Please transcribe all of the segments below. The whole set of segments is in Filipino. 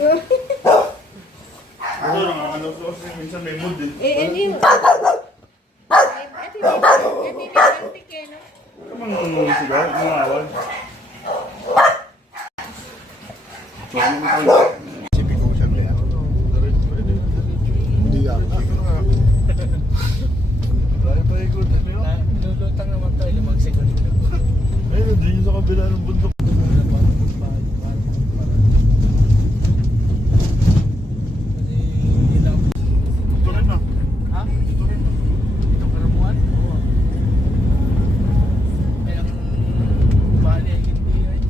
Ito lang, ano ko, minsan may mood eh. Ano yun? At hindi antik eh, no? Kamang sigaw, umawan. Sipin ko siya kaya. Hindi yata. Kaya pa ikutin mo yun. Lulutang naman tayo, 5 segundo. Ayun, hindi nyo sa kabila ng bundok. Ito rin na. Ha? Ito rin na. Itong karamuan? Oo. Kaya ang bali ay hindi ay.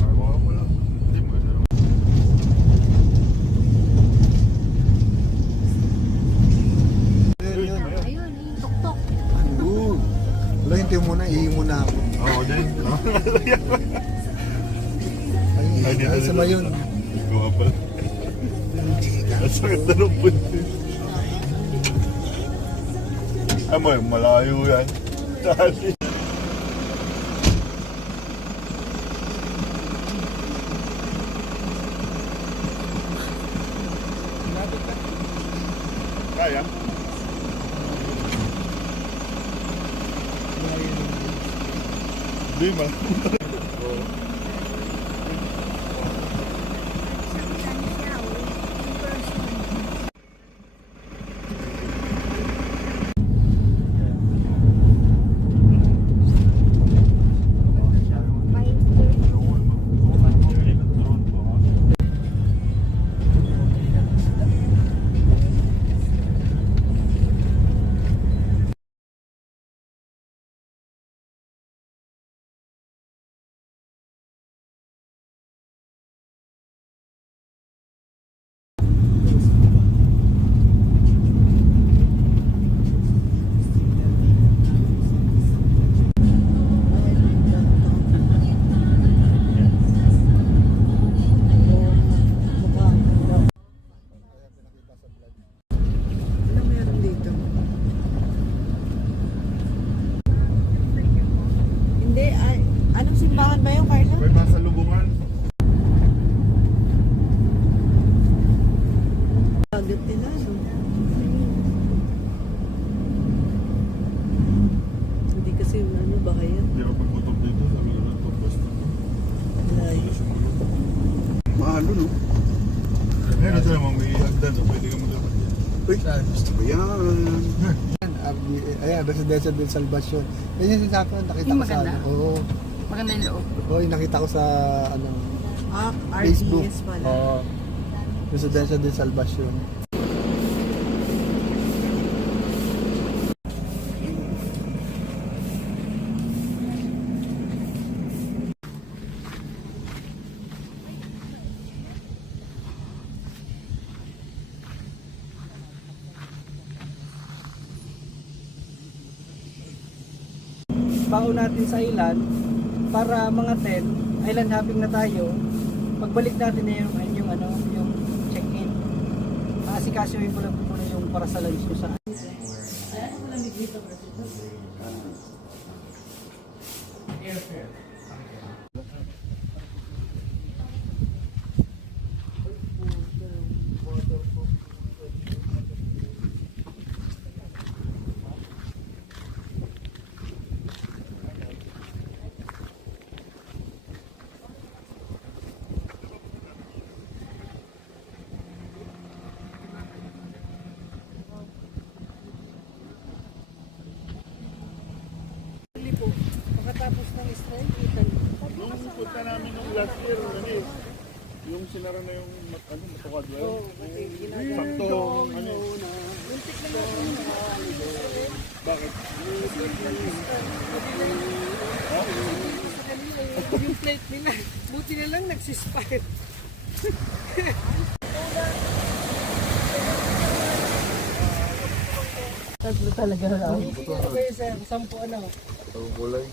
Ayaw mo lang. Hindi mo kasi. Ayun, yun. Ayun, yung tuktok. Oo. Wala, hintay mo na. Ihi mo na ako. Oo, din. Ay, sama yun. Gawa pala. Ang sakit na ng buntis. Ay mo, malayo yan. Dali. Kaya? Di ba? Ano meron dito? Hindi, anong simbahan ba yung Carla? May masalubungan. Agad nila, no? Hindi kasi, ano ba kaya? Hindi ako pagbutok dito. Sabi ko lang, pagbusto. Layo. Mahalo, no? Ngayon na sila, may hagdan. So pwede ka maglapat dyan. Uy, gusto ko yan. Ayan, Residensya del Salvacion. Yan yung sinasabi ko, nakita Yung ko sa maganda? ano. Oo. Maganda yung loob. Oo, yung nakita ko sa ano, Ah, Facebook. RDS pala. Oo. Residensya del Salvacion. Baon natin sa island para mga 10 island hopping na tayo. Pagbalik natin na yung ano, yung check-in. Asikasuhin ko lang muna yung para sa lunch nyo sa airfare. Po. Pagkatapos ng Israel, Italy. Nung punta namin nung last year, ano eh, yung sinara na yung ano, matukad ba yun? Sakto, ano eh. Bakit? Yung plate nila, buti na lang nagsispire. Tatlo talaga lang. Hindi kayo sa 10 ano. Ang kulay.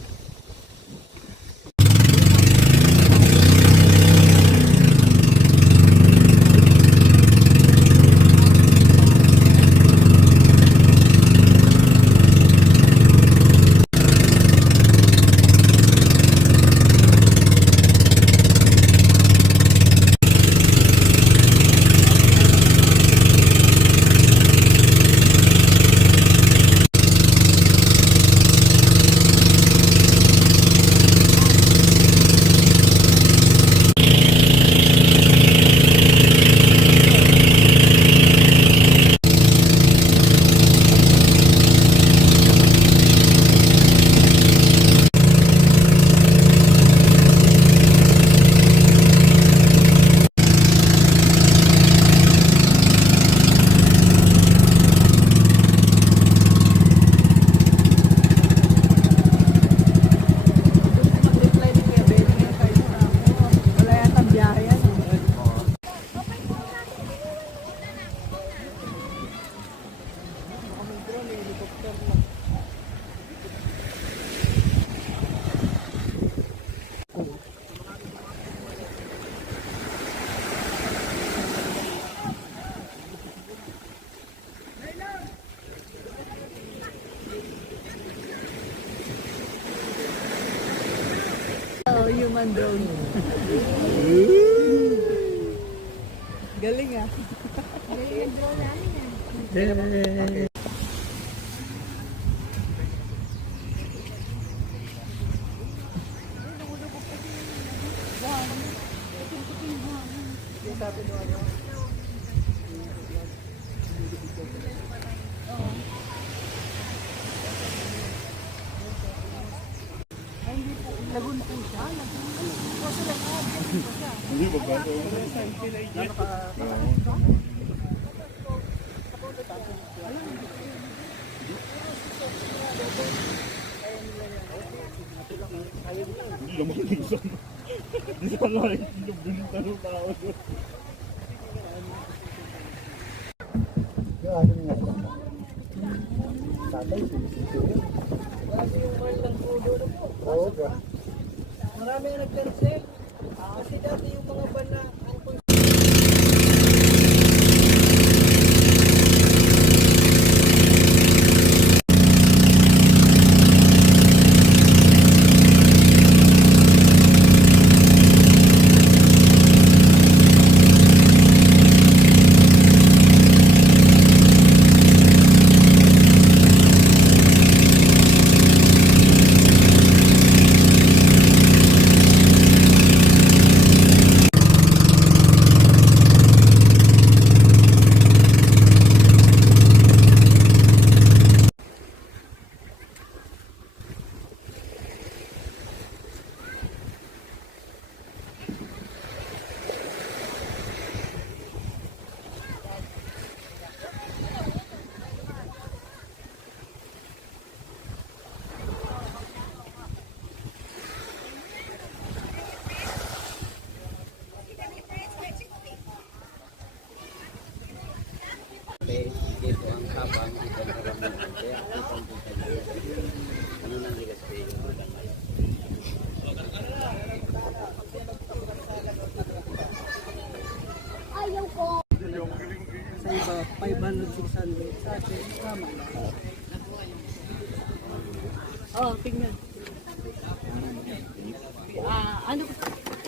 ang drone. Galing ah. Galing ang drone namin ah. Hindi ba ba? Hindi naman minsan. Hindi pa nga yung binita ng tao. Yung ano nga lang. Tatay, sinisisi. Oo, bro. Marami na nag-cancel. Kasi dati yung mga van na dito ang habang dito ang karamihan kaya kita ang ano nang ligas kayo sa iba 500, 600. Sa atin, tama lang. Oh, tingnan. Ano ko?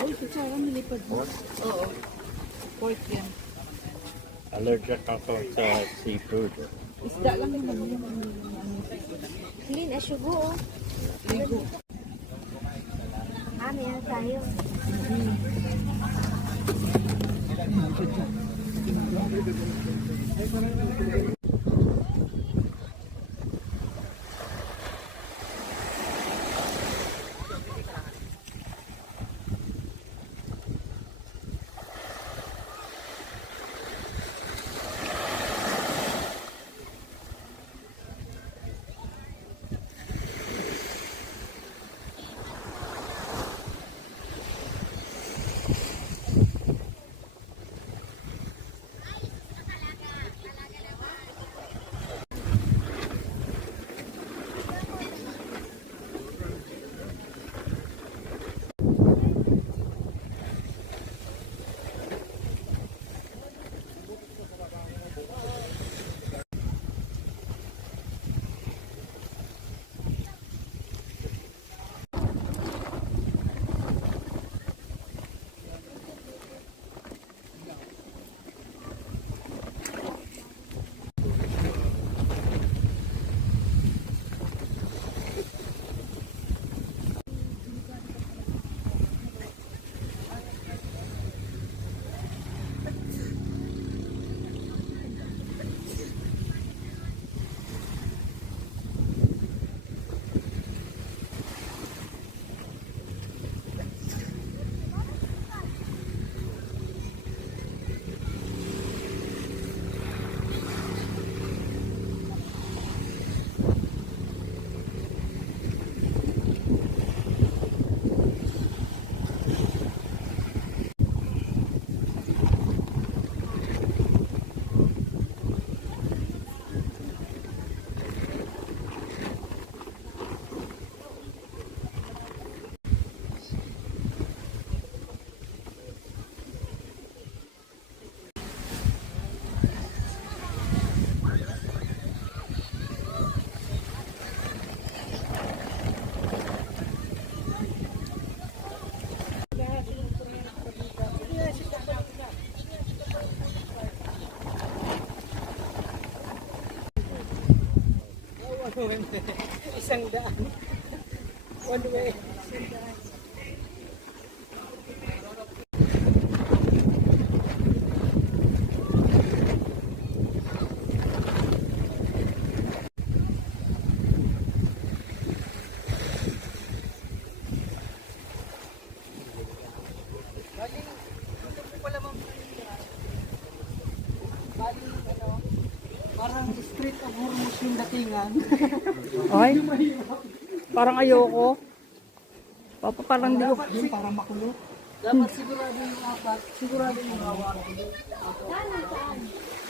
Ay, kutsara, nilipad mo. Oo. Pork yan. Allergic ako sa seafood. Isda lang naman yun. Clean as you go. Ligo. Amin tayo. Isang daan. One way. Parang street of Hormuz yung datingan. Ay, parang ayoko. Papa, parang di ko. Yung parang makulot. Dapat sigurado yung apat, sigurado yung awa.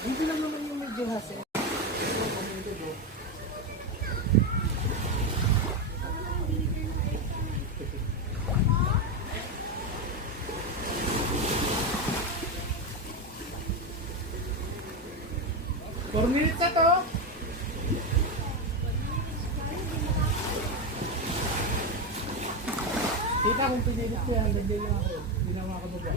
Dito lang naman yung medyo hassle. Kita kung pinilit ko yan, nandiyan lang ako. Hindi na makakababa.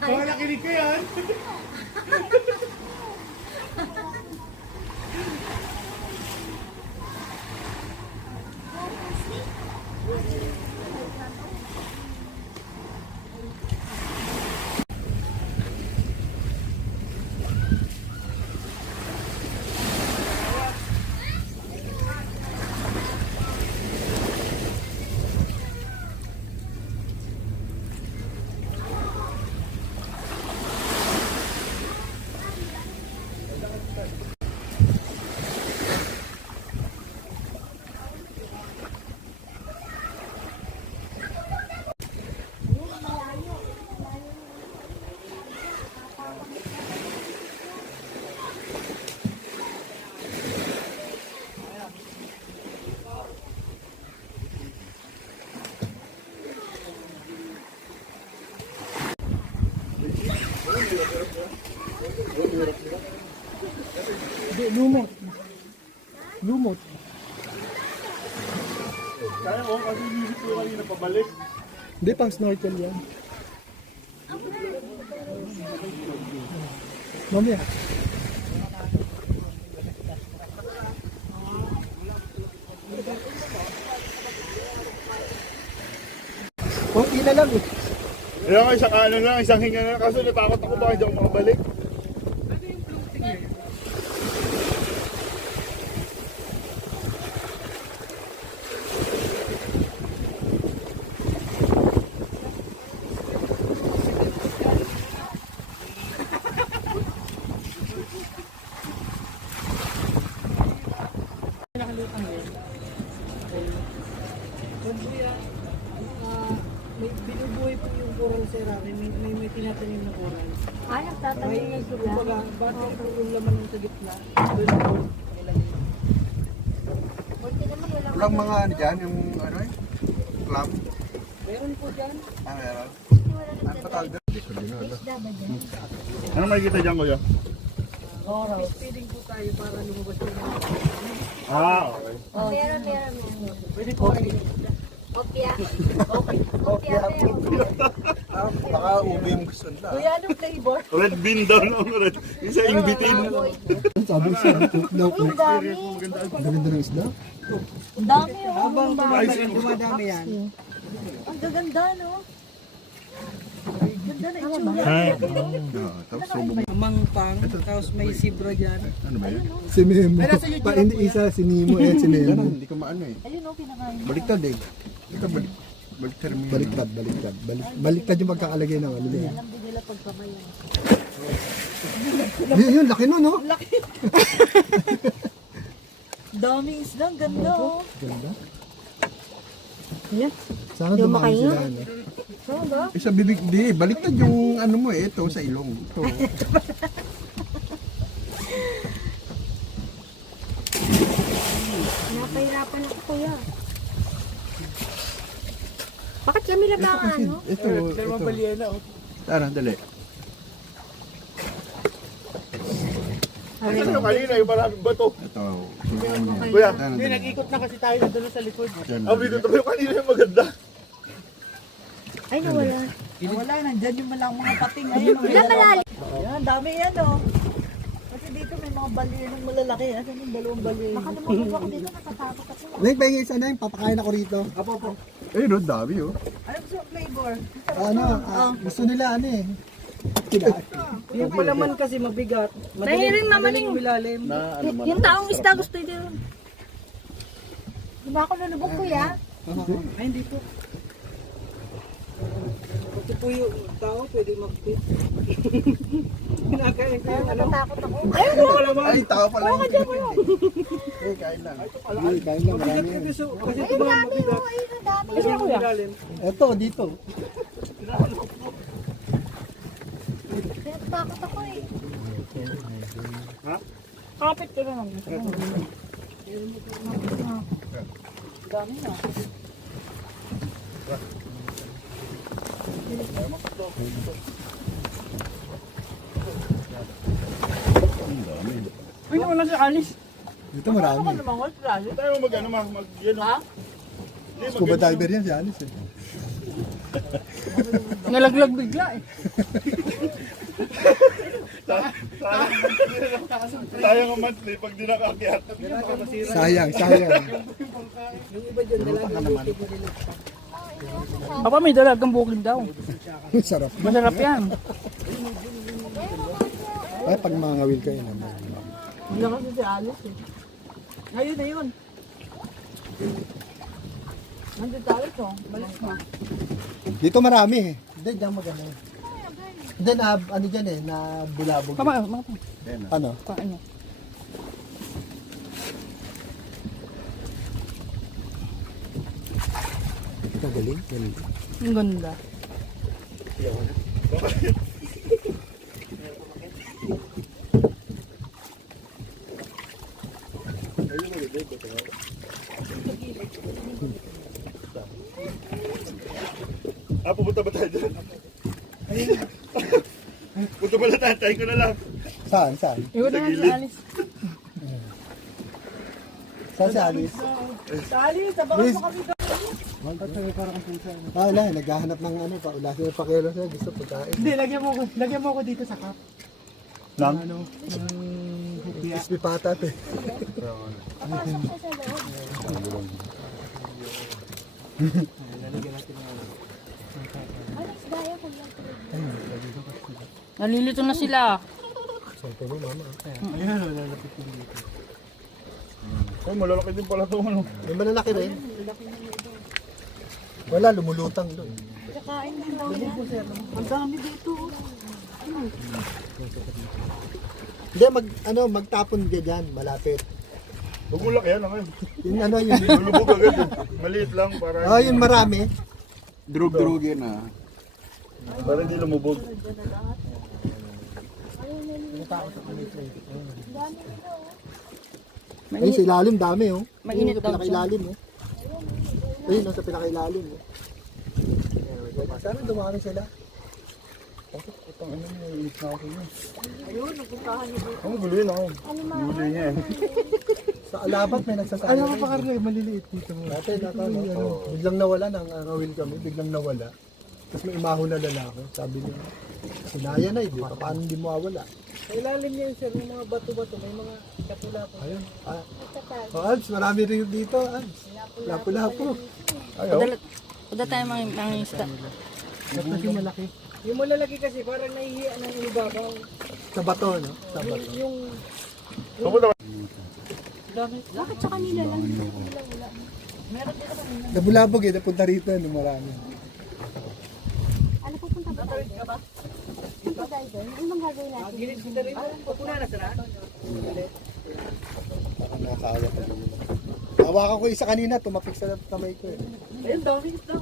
Baka nakinig ko yan. Hindi, lumot. Lumot. Kaya ko kasi visit ko kanina pabalik. Hindi, pang snorkel yan. Mamaya. Konti na lang eh. Kaya nga isang ano lang, isang hinga na. Kaso natakot ako baka hindi ako makabalik. May binubuhay po yung coral sa Iraqi. May tinatanim na coral. Ay, nagtatanim na sila. Kumbaga, bakit yung laman ng sa gitna? Doon po. Buti naman walang Walang mga ano dyan, yung ano eh, clam. Meron po dyan. Meron. walang Ano pa tawag doon? isda ba dyan? Ano makikita dyan, kuya? Coral. Feeding po tayo para lumabas yung Ah, okay. Meron. Pwede po kayo. Opya. Okay, meron. baka ube yung gusto nila. Kuya, anong flavor? Red bean daw ng red. Yung sa in-between. Sabi siya, cook Uy, ang dami. Ang ganda ng isda. Ang dami, oh. Habang dumadami yan. Ang gaganda, no? Ganda na itsura. Tapos subong. Mangpang, tapos may sibra dyan. Ano ba yan? Si Nemo. Pa, hindi isa, si Nemo eh, si Nemo. Hindi ko maano eh. Ayun, oh, kinakain. Baliktad eh. Baliktad. Baliktad yung pagkakalagay ng ano niya. Alam din nila pagkamayan. Yun, laki nun, no? Daming isda, ang ganda, oh. Ganda. Yan. Sana dumami sila, ano? Ano ba? Isa bibig, di, baliktad yung ano mo eh, ito sa ilong. Ito. Napahirapan ako, kuya. Bakit kami lang ang ano? Ito. Tara, dali. Ano yung kanina, yung maraming bato? Ito. Kuya, Hindi, nag-ikot na kasi tayo doon sa likod. abi dito yung kanina yung maganda. Ay, nawala. Wala, nandyan yung mga pating. Ayun, Wala malalim. Ayan, dami yan oh. Kasi dito may mga baliw ng malalaki. Asan yung dalawang baliw? Baka lumabas ako dito, natatakot ako. May pahingi isa na yung papakain ako rito. Eh, no, dami oh. Ano gusto yung flavor? Gusto nila ano eh. Yung palaman kasi mabigat. Mahiring naman madaling yung- umilalim. Na ano man. Yung taong isda gusto ito. Di ba ako nalubog, kuya? Ay, hindi po. Ito po yung tao, pwede mag-fit. Kinakain ko yung ano. Natatakot ako. Ay, tao pala yung Eh, kain lang. Kain lang, marami yan. Kasi ito mga mabigat. Ay, ang dami. Madaling umilalim. Ito, dito. Natatakot ako eh. Kapit ka na lang. Dami na. Uy, wala si Alice. Dito marami. Naman, what's that? Tayo mag-ano, mag yun oh. Scuba diver yan si Alice eh. Nalaglag bigla eh. Sayang ang monthly pag di nakakyat. Sayang. Yung iba dyan, dalagang bukid na nila. Papa, may dalagang bukid daw. Sarap. Masarap yan. Ay, pag mangawil kayo naman. Hindi kasi si Alice eh. Ayun na yun. Nandito tayo to. Balik mo. Dito marami eh. Hindi, diyan maganda. Hindi na, ano dyan eh, na bulabog. Papa, Ano? ano? Ito galing. Ang ganda. Ah, pupunta ba tayo dyan? Punta pala tayo, tayo ko na lang. Saan? Iwan na lang si Alice. Saan si Alice? Alice, sabakan mo kami doon. Wala, naghahanap ng ano pa. Wala sila pakilo siya. Gusto pagkain. Hindi, lagyan mo ko dito sa cup. Lang? Crispy patat eh. Nalilito na sila. Siyempre mo, mama. Oh, malalaki din pala ito ano. May malalaki rin. Wala, lumulutang doon. Kakain din daw yan. Ang dami dito. Hindi, magtapon ka dyan, malapit. Huwag mo laki yan, ano yun. Yung ano, yung... Lulubog agad eh. Maliit lang para yun marami. drug yan ah. Para hindi lumubog. Ayun, sa ilalim, dami oh. Mainit Ayun, sa daw pinakailalim oh. Ayun, sa pinakailalim oh. Sana dumami sila. Itong ano niya, inis na ako niya. Ayun, nagpuntahan niyo dito. Ang gulo yun ako. Gulo niya eh. Sa alabat may nagsasaya. Alam mo pa Carlo, maliliit dito mo. Dati, biglang nawala, nang arawil kami, biglang nawala. Tapos may imaho na lalaki. Sabi niya, sinaya na eh, di ba? Paano hindi mo awala? Sa ilalim niya sir, may mga bato-bato, may mga katula-to. Ayun. Alps, marami rin dito, Alps. Lapu-lapu. Pagda tayo mga isda. Tapos yung malaki. Yung malalaki kasi parang nahihiya ng ibabaw. Sa bato, no? Sa bato. Yung Pupunta ba? Bakit sa kanila lang? Nabulabog eh, napunta rito, no, marami. Ano pupunta ba tayo? Pupunta tayo doon? Ano bang gagawin natin? gilid kita rin. Pupuna na sara. Baka nakawa ko din. Hawakan ko isa kanina, tumapik sa kamay ko eh. Ayun, dami isda.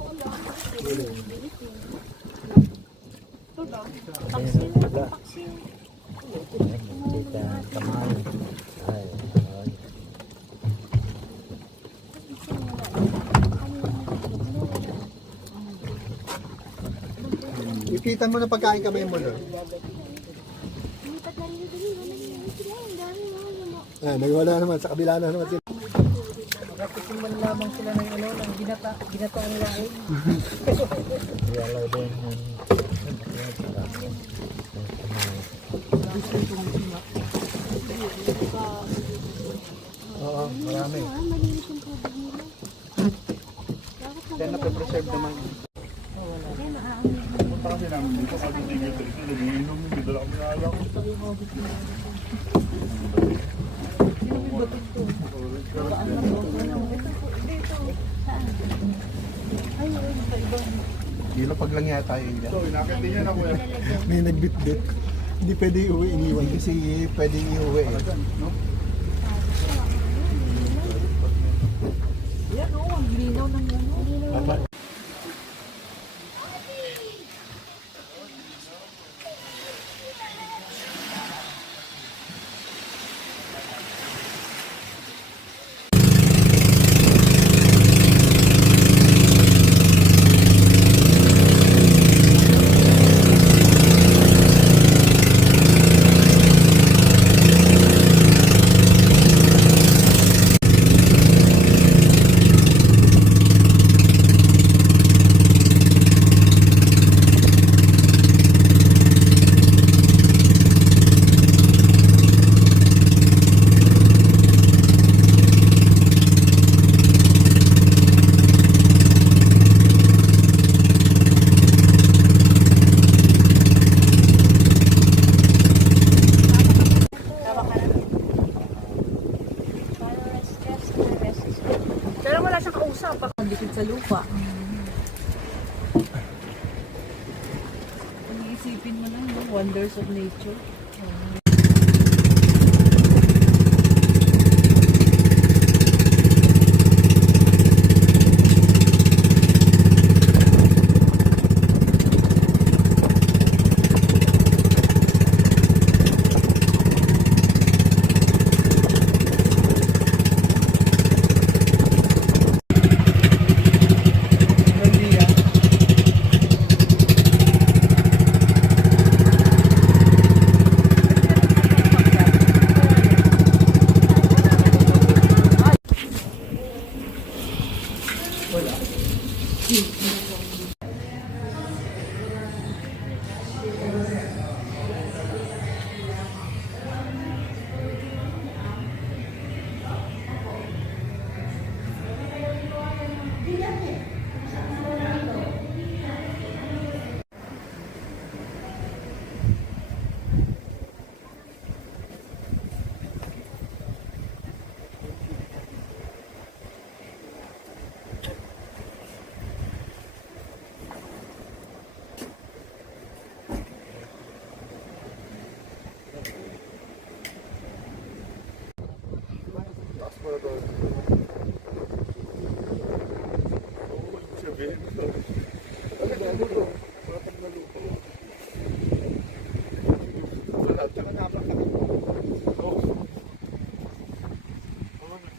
Litan mo na pagkain kamay mo, Lord. Lipat na rin yung dali. Nalinis sila. Ang dami mo. Nagwala naman. Sa kabila na naman sila. Nakatikiman lamang sila ng ano, ng ginataang lahi. Oo, marami. Malinis yung tubig nila. Kaya nape-preserve naman. Kaya maaangin. Punta kasi namin dito, kasi tigil dito, nagiinom yung bidala kami alam. Kilo pag lang yata yun dyan. So, inakit din yan ako eh. May nagbitbit. Hindi pwede iuwi, iniwan kasi pwede iuwi eh. No? Yan o, ang linaw ng ano. Pero wala siyang kausap. Ang dikit sa lupa. Kung iisipin mo lang, no? Wonders of nature.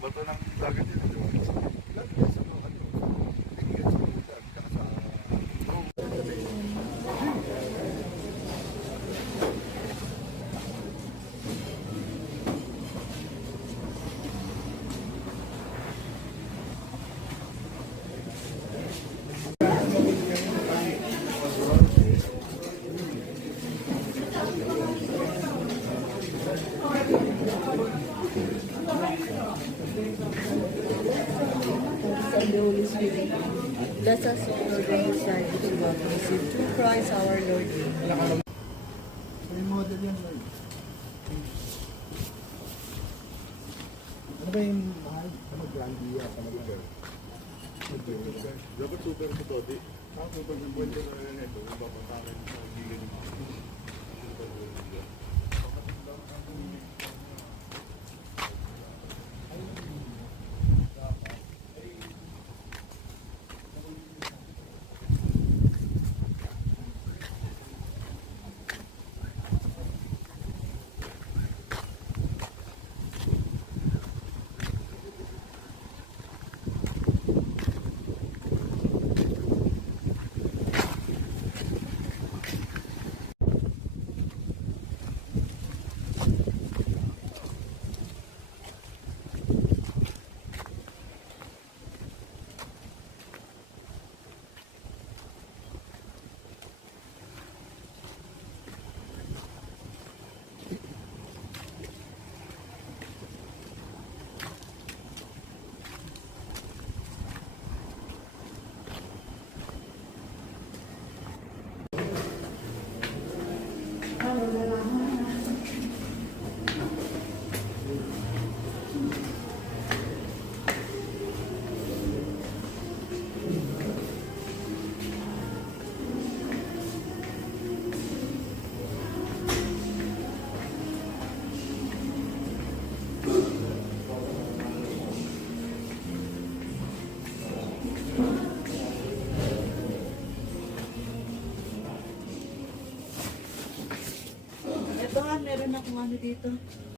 Bato ng dagat yun. And the Holy Spirit. Bless us all the inside which you have received through Christ our Lord. May model yan, Lord. Ano ba yung mahal? Mag-grandia talaga. Dapat super ito, di. Ako pag nagbuwan ko na ito, babasakin sa gilid ng mga. na kung ano dito.